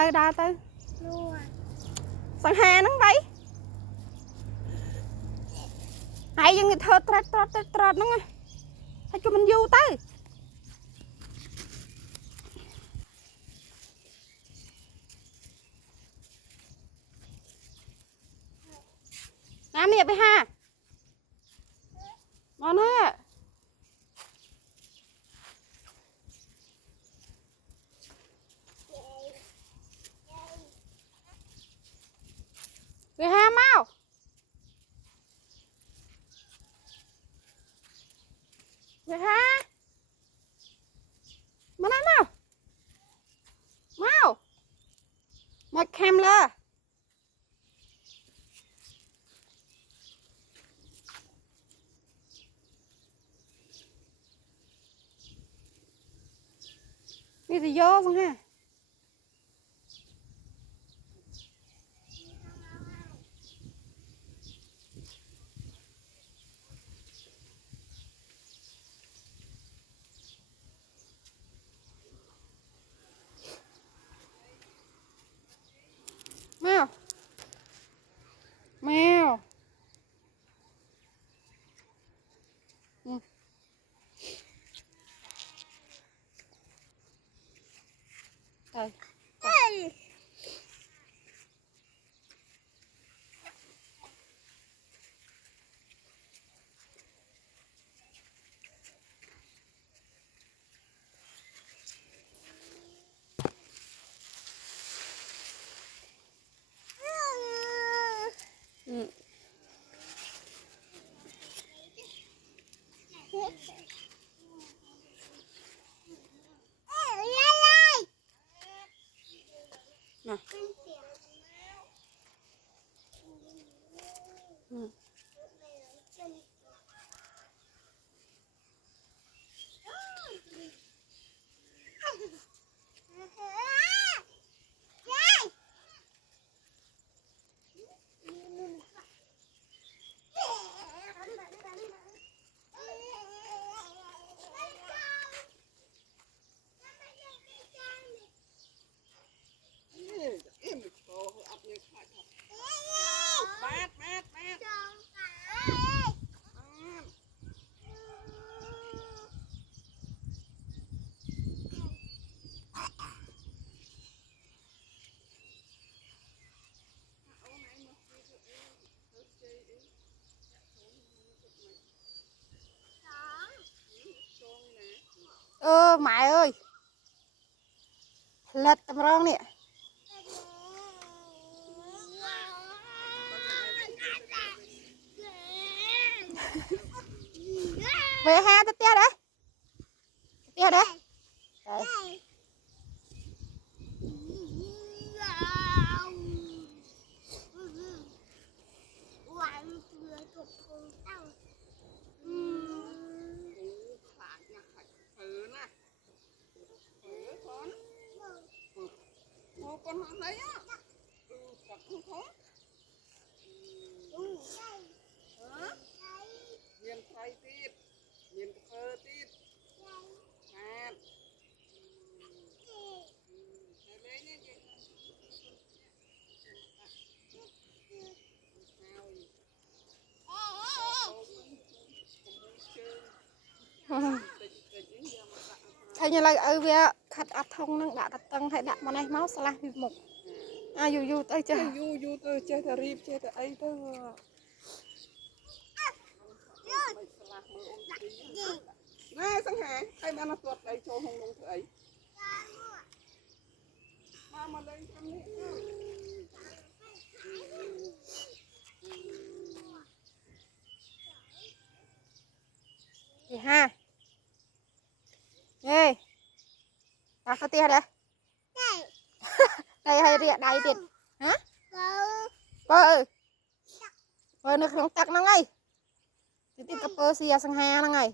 tới đa tới sang hà nó vậy hay dân thơ trật nó nghe hay cho mình vô tới làm gì vậy ha ngon á về ha mau về ha mà nào mau mau một cam lơ đi thì vô không ha mèo mèo ừ. Đây. Ừ. Nè. Ừ. Mẹ ơi lật tầm rong nè về ha tới tia đấy đây con không thấy á không có miền Tây tít miền Phơ tít hạt thay như là ở về khát áp thông năng đã đặt tăng thay đặt mà này máu sala vì một du tới chơi du tới chơi thà rip chơi thà ấy tới nè sang hàng ai mà nó tuột đây cho hông nông ấy mà đây thăm đi ha ê ta có tia đây đây hay rịa đây tiền hả bơ nước không tắc nó ngay thì cặp bơ xìa sang ha nó ngay